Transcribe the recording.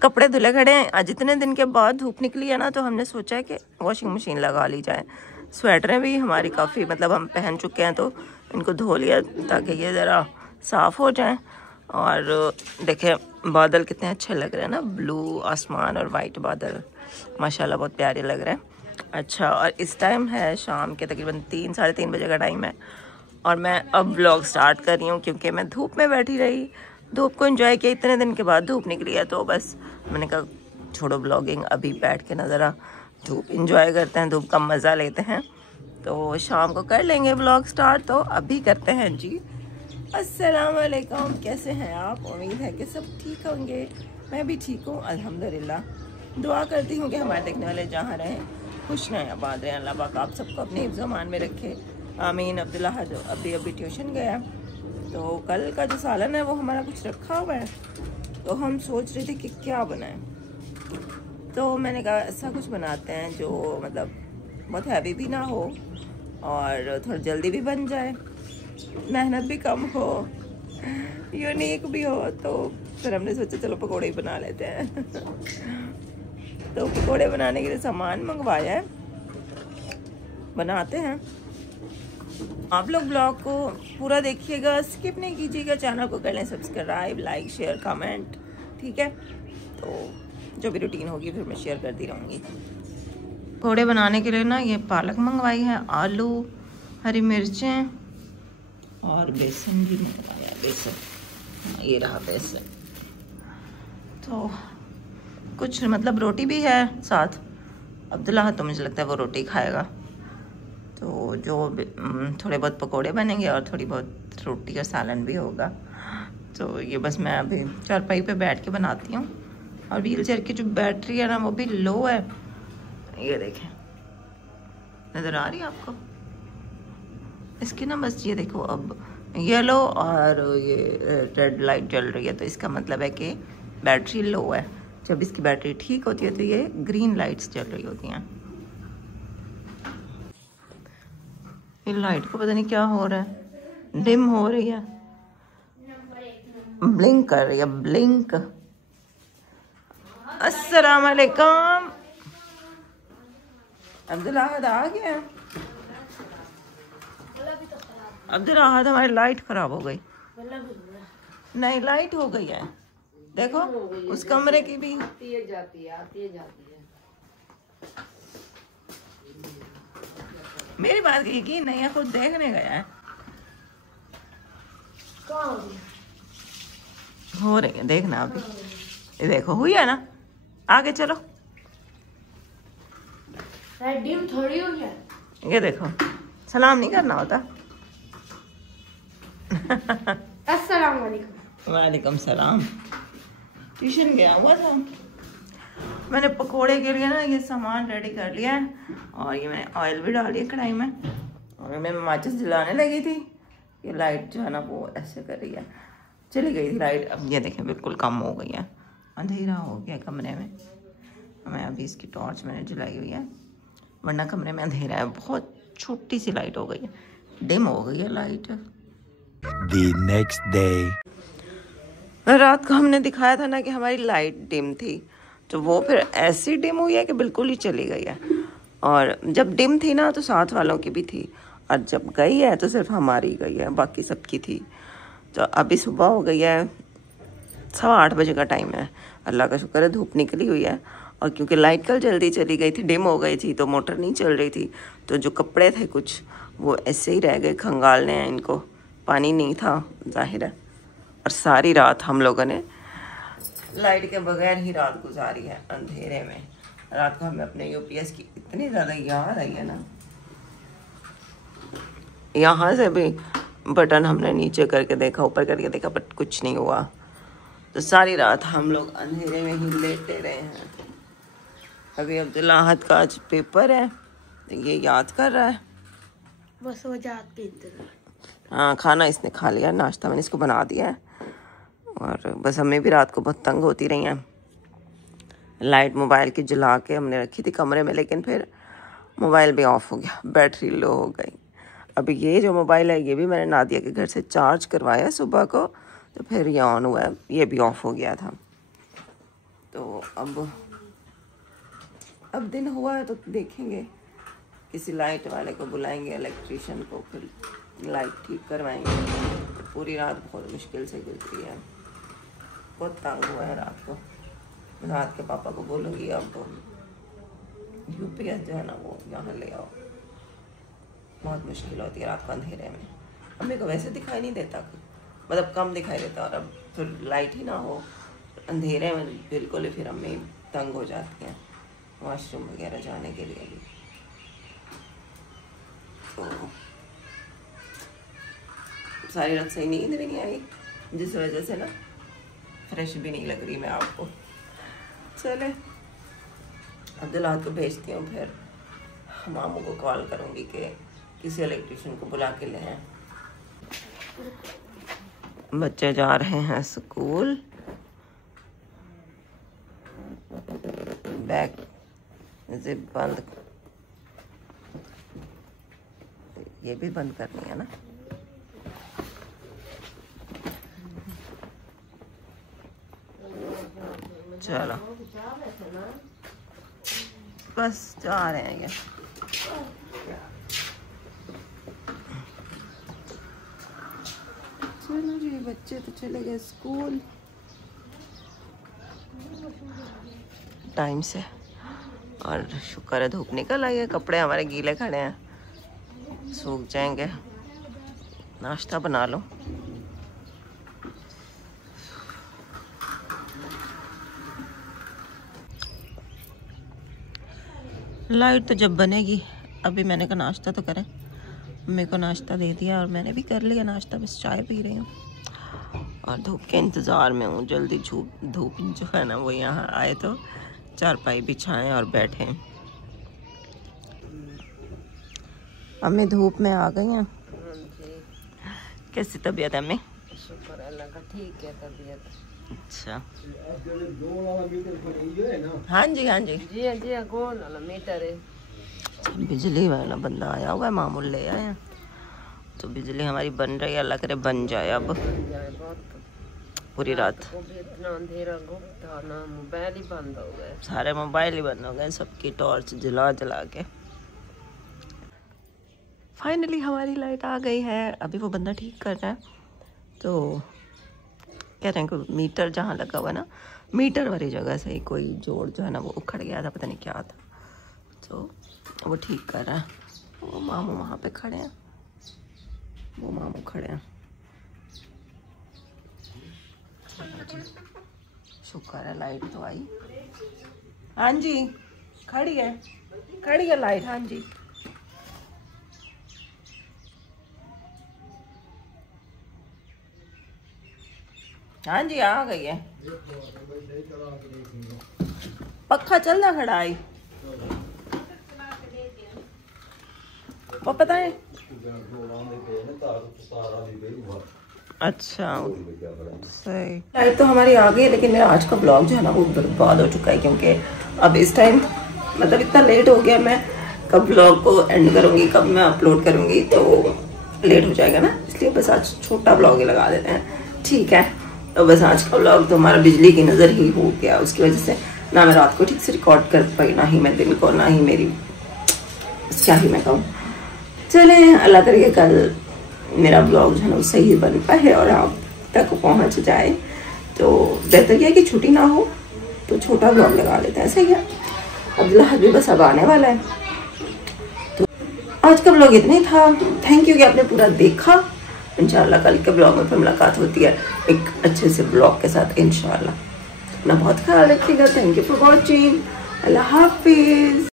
कपड़े धुले खड़े हैं। आज इतने दिन के बाद धूप निकली है ना, तो हमने सोचा कि वॉशिंग मशीन लगा ली जाए। स्वेटरें भी हमारी काफ़ी मतलब हम पहन चुके हैं, तो इनको धो लिया ताकि ये ज़रा साफ़ हो जाए। और देखें बादल कितने अच्छे लग रहे हैं ना, ब्लू आसमान और वाइट बादल, माशाल्लाह बहुत प्यारे लग रहे हैं। अच्छा, और इस टाइम है शाम के तकरीबन 3 साढ़े 3 बजे का टाइम है, और मैं अब व्लॉग स्टार्ट कर रही हूँ क्योंकि मैं धूप में बैठी रही, धूप को एंजॉय किया। इतने दिन के बाद धूप निकली है, तो बस मैंने कहा छोड़ो ब्लॉगिंग, अभी बैठ के ना ज़रा धूप एंजॉय करते हैं, धूप का मज़ा लेते हैं। तो शाम को कर लेंगे व्लॉग स्टार्ट, तो अभी करते हैं जी। अस्सलाम वालेकुम, कैसे हैं आप? उम्मीद है कि सब ठीक होंगे। मैं भी ठीक हूँ अल्हम्दुलिल्लाह। दुआ करती हूँ कि हमारे देखने वाले जहाँ रहें खुश रहें, आबाद रहें। अल्लाह पाक आप सबको अपने हिफ्ज़ मान में रखे, आमीन। अब्दुल्लाह जो अभी ट्यूशन गया, तो कल का जो सालन है वो हमारा कुछ रखा हुआ है, तो हम सोच रहे थे कि क्या बनाएं। तो मैंने कहा ऐसा कुछ बनाते हैं जो मतलब बहुत हैवी भी ना हो और थोड़ा जल्दी भी बन जाए, मेहनत भी कम हो, यूनिक भी हो। तो फिर हमने सोचा चलो पकोड़े ही बना लेते हैं। तो पकोड़े बनाने के लिए सामान मंगवाया है, बनाते हैं। आप लोग ब्लॉग को पूरा देखिएगा, स्किप नहीं कीजिएगा। चैनल को कर लें सब्सक्राइब, लाइक, शेयर, कमेंट, ठीक है। तो जो भी रूटीन होगी फिर मैं शेयर करती रहूँगी। पकोड़े बनाने के लिए ना ये पालक मंगवाई है, आलू, हरी मिर्चें और बेसन भी मंगवाया। बेसन, ये रहा बेसन। तो कुछ मतलब रोटी भी है साथ। अब्दुल्लाह तो मुझे लगता है वो रोटी खाएगा, तो जो थोड़े बहुत पकोड़े बनेंगे और थोड़ी बहुत रोटी और सालन भी होगा। तो ये बस मैं अभी चारपाई पे बैठ के बनाती हूँ। और व्हील चेयर की जो बैटरी है ना वो भी लो है, ये देखें, नज़र आ रही है आपको? इसकी ना बस ये देखो अब येलो और ये रेड लाइट जल रही है, तो इसका मतलब है कि बैटरी लो है। जब इसकी बैटरी ठीक होती है तो ये ग्रीन लाइट्स जल रही होती हैं। ये लाइट को पता नहीं क्या हो रहा है, डिम हो रही है, ब्लिंक कर रही है, ब्लिंक। अस्सलाम वालेकुम, अब्दुल्लाह आ गया। अब्दुल्लाह हमारी लाइट खराब हो गई। नहीं, लाइट हो गई है, देखो उस कमरे की भी आती है जाती है। मेरी बात की यकीन नहीं है, खुद देखने गया है। हो रही है, देखना अभी। ये देखो हुई है ना, आगे चलो। डिम थोड़ी हो गया, ये देखो, सलाम नहीं करना होता। अस्सलाम वालेकुम। वालेकुम सलाम। ट्यूशन गया हुआ था। मैंने पकोड़े के लिए ना ये सामान रेडी कर लिया है, और ये मैंने ऑयल भी डाल दिया कढ़ाई में, और मैं माचिस जलाने लगी थी। ये लाइट जो है ना वो ऐसे कर रही है, चली गई थी लाइट। अब ये देखें बिल्कुल कम हो गई है, अंधेरा हो गया कमरे में। मैं अभी इसकी टॉर्च मैंने जलाई हुई है, वरना कमरे में अंधेरा है। बहुत छोटी सी लाइट हो गई है, डिम हो गई है लाइट। The next day. रात को हमने दिखाया था ना कि हमारी लाइट डिम थी, तो वो फिर ऐसी डिम हुई है कि बिल्कुल ही चली गई है। और जब डिम थी ना तो साथ वालों की भी थी, और जब गई है तो सिर्फ हमारी गई है, बाकी सबकी थी। तो अभी सुबह हो गई है, 8:15 बजे का टाइम है। अल्लाह का शुक्र है धूप निकली हुई है। और क्योंकि लाइट कल जल्दी चली गई थी, डिम हो गई थी, तो मोटर नहीं चल रही थी, तो जो कपड़े थे कुछ वो ऐसे ही रह गए, खंगालने हैं इनको, पानी नहीं था जाहिर है। और सारी रात हम लोगों ने लाइट के बगैर ही रात गुजारी है, अंधेरे में। रात को हमें अपने यूपीएस की इतनी ज़्यादा याद आई है ना, यहाँ से भी बटन हमने नीचे करके देखा, ऊपर करके देखा, बट कुछ नहीं हुआ। तो सारी रात हम लोग अंधेरे में ही लेटे रहे हैं। अभी अब्दुल्लाह का आज पेपर है, तो ये याद कर रहा है बस वो जाती। हाँ, खाना इसने खा लिया, नाश्ता मैंने इसको बना दिया है। और बस हमें भी रात को बहुत तंग होती रही हैं। लाइट मोबाइल की जला के हमने रखी थी कमरे में, लेकिन फिर मोबाइल भी ऑफ हो गया, बैटरी लो हो गई। अभी ये जो मोबाइल है ये भी मैंने नादिया के घर से चार्ज करवाया सुबह को, तो फिर ये ऑन हुआ है, ये भी ऑफ हो गया था। तो अब दिन हुआ है तो देखेंगे, किसी लाइट वाले को बुलाएंगे, इलेक्ट्रिशियन को, फिर लाइट ठीक करवाएंगे। पूरी रात बहुत मुश्किल से गुजरी है, बहुत तंग हुआ है रात को। मैं रात के पापा को बोलूँगी अब यूपीएस जो है ना वो यहाँ ले आओ, बहुत मुश्किल होती है रात को अंधेरे में। अम्मी को वैसे दिखाई नहीं देता, मतलब कम दिखाई देता, और अब फिर लाइट ही ना हो अंधेरे में बिल्कुल ही, फिर अम्मी तंग हो जाती हैं वॉशरूम वगैरह जाने के लिए भी। तो सारी रात सही नींद भी नहीं आई, जिस वजह से ना फ्रेश भी नहीं लग रही मैं आपको। चले अब्दुल्लाह को भेजती हूँ, फिर मामू को कॉल करूँगी कि किसी इलेक्ट्रिशियन को बुला के ले आए। बच्चे जा रहे हैं स्कूल, बैग जिप बंद, ये भी बंद करनी है ना। चलो बस जा रहे हैं ये। चलो जी, बच्चे तो चले गए स्कूल टाइम से, और शुक्र है धूप निकल आई है, कपड़े हमारे गीले खड़े हैं, सूख जाएंगे। नाश्ता बना लो। लाइट तो जब बनेगी, अभी मैंने कहा नाश्ता तो करें। मेरे को नाश्ता दे दिया और मैंने भी कर लिया नाश्ता, बस चाय पी रही हूँ और धूप के इंतज़ार में हूँ। जल्दी धूप जो है ना वो यहाँ आए तो चारपाई बिछाएं और बैठें। अम्मी धूप में आ गई हैं। कैसी तबीयत है अम्मी? शुक्र अल्लाह का, ठीक है तबीयत। अच्छा, हाँ जी हाँ जी जी कौन वाला मीटर है? बिजली वाला बंदा आया हुआ है, मामूल ले आए हैं, तो बिजली हमारी बन रही है, अल्लाह करे बन जाए अब पूरी रात। इतना अंधेरा गुप्त था ना, मोबाइल ही बंद हो गए, सारे मोबाइल ही बंद हो गए, सबकी टॉर्च जला जला के। फाइनली हमारी लाइट आ गई है। अभी वो बंदा ठीक कर रहा है, तो कह रहे हैं कि मीटर जहाँ लगा हुआ ना, मीटर वाली जगह से ही कोई जोड़ जो है ना वो उखड़ गया था, पता नहीं क्या था, तो वो ठीक कर रहा है। वो मामू वहाँ पे खड़े हैं, वो मामू खड़े हैं। शुक्र है लाइट तो आई। हाँ जी, खड़ी है लाइट। हाँ जी, हाँ जी आ गई है। पक्का चलना खड़ा है, वो पता है। अच्छा सही, लाइट तो हमारी आ गई है, लेकिन मेरा आज का ब्लॉग जो है ना वो बर्बाद हो चुका है, क्योंकि अब इस टाइम मतलब इतना लेट हो गया। मैं कब ब्लॉग को एंड करूँगी, कब मैं अपलोड करूँगी, तो लेट हो जाएगा ना, इसलिए बस आज छोटा ब्लॉग ही लगा देते हैं। ठीक है, तो बस आज का ब्लॉग तो हमारा बिजली की नज़र ही हो गया, उसकी वजह से ना मैं रात को ठीक से रिकॉर्ड कर पाई, ना ही मैं दिन को, ना ही मेरी, क्या ही मैं कहूँ। चले अल्लाह करेगा कल मेरा ब्लॉग जो है ना सही बन पाए और आप तक पहुँच जाए, तो बेहतर यह है कि छुट्टी ना हो तो छोटा ब्लॉग लगा लेते हैं। सही है, अब्दुल्लाह भी बस अब आने वाला है। तो आज का ब्लॉग इतना ही था। थैंक यू कि आपने पूरा देखा। इंशाल्लाह कल के ब्लॉग में फिर मुलाकात होती है एक अच्छे से ब्लॉग के साथ इंशाल्लाह। अपना बहुत ख्याल रखिएगा। Thank you for watching. Allah Hafiz.